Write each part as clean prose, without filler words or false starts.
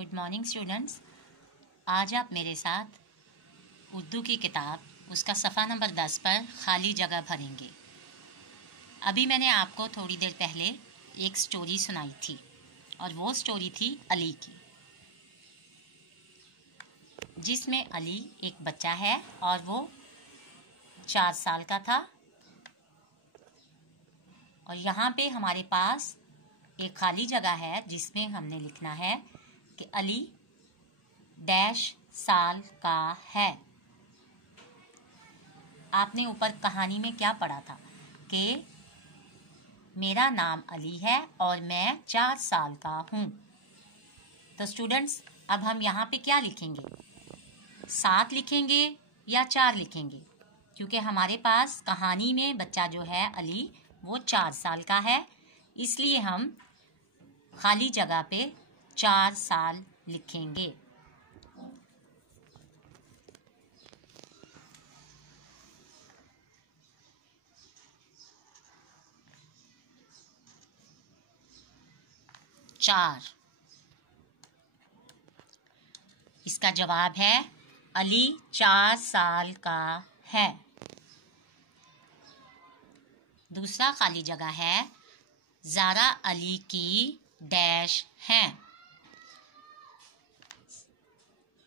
Good morning students. आज आप मेरे साथ उर्दू की किताब उसका सफ़ा नंबर 10 पर खाली जगह भरेंगे। अभी मैंने आपको थोड़ी देर पहले एक स्टोरी सुनाई थी और वो स्टोरी थी अली की, जिसमें अली एक बच्चा है और वो 4 साल का था। और यहाँ पे हमारे पास एक खाली जगह है जिसमें हमने लिखना है कि अली डैश साल का है। आपने ऊपर कहानी में क्या पढ़ा था कि मेरा नाम अली है और मैं 4 साल का हूँ। तो स्टूडेंट्स, अब हम यहाँ पे क्या लिखेंगे? 7 लिखेंगे या 4 लिखेंगे? क्योंकि हमारे पास कहानी में बच्चा जो है अली वो 4 साल का है, इसलिए हम खाली जगह पे 4 साल लिखेंगे। चार। इसका जवाब है अली 4 साल का है। दूसरा खाली जगह है ज़ारा अली की डैश हैं।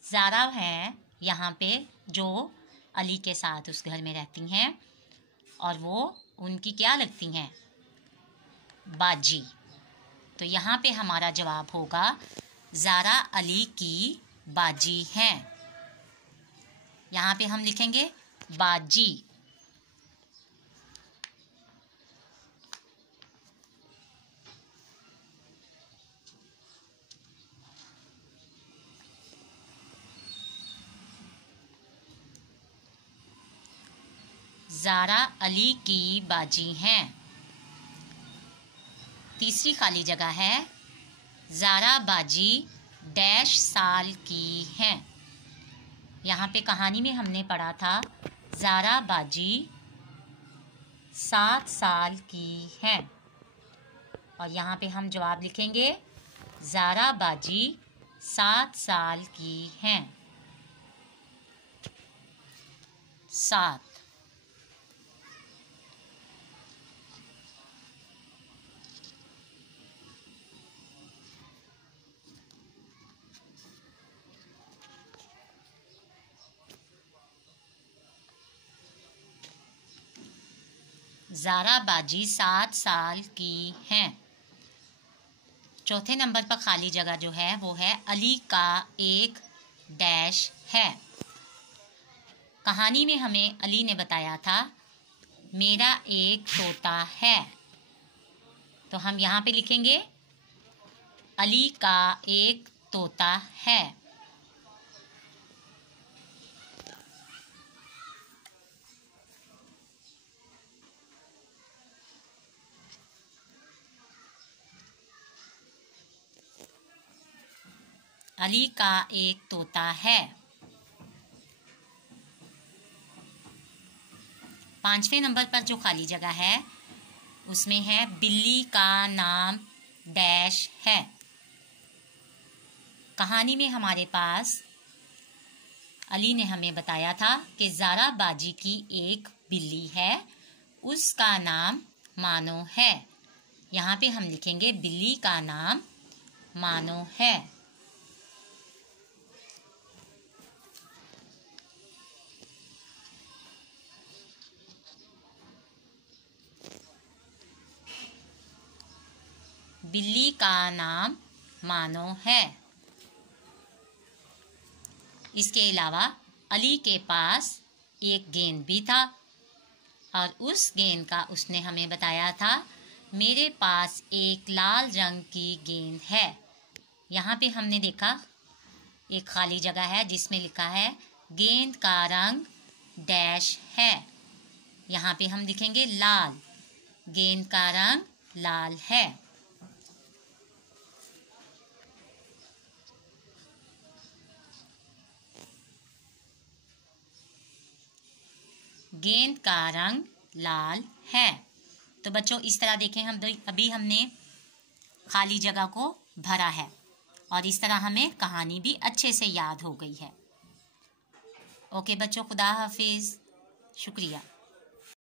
ज़ारा है यहाँ पे जो अली के साथ उस घर में रहती हैं और वो उनकी क्या लगती हैं? बाजी। तो यहाँ पे हमारा जवाब होगा ज़ारा अली की बाजी हैं। यहाँ पे हम लिखेंगे बाजी। ज़ारा अली की बाजी हैं। तीसरी खाली जगह है ज़ारा बाजी डैश साल की हैं। यहाँ पे कहानी में हमने पढ़ा था ज़ारा बाजी 7 साल की हैं और यहाँ पे हम जवाब लिखेंगे ज़ारा बाजी 7 साल की हैं। 7। ज़ारा बाजी 7 साल की हैं। चौथे नंबर पर खाली जगह जो है वो है अली का एक डैश है। कहानी में हमें अली ने बताया था मेरा एक तोता है। तो हम यहाँ पे लिखेंगे अली का एक तोता है। अली का एक तोता है। 5वें नंबर पर जो खाली जगह है उसमें है बिल्ली का नाम डैश है। कहानी में हमारे पास अली ने हमें बताया था कि ज़ारा बाजी की एक बिल्ली है, उसका नाम मानो है। यहाँ पे हम लिखेंगे बिल्ली का नाम मानो है। बिल्ली का नाम मानो है। इसके अलावा अली के पास एक गेंद भी था और उस गेंद का उसने हमें बताया था मेरे पास एक लाल रंग की गेंद है। यहाँ पे हमने देखा एक खाली जगह है जिसमें लिखा है गेंद का रंग डैश है। यहाँ पे हम लिखेंगे लाल। गेंद का रंग लाल है। गेंद का रंग लाल है। तो बच्चों, इस तरह देखें, अभी हमने खाली जगह को भरा है और इस तरह हमें कहानी भी अच्छे से याद हो गई है। ओके बच्चों, खुदा हाफिज़, शुक्रिया।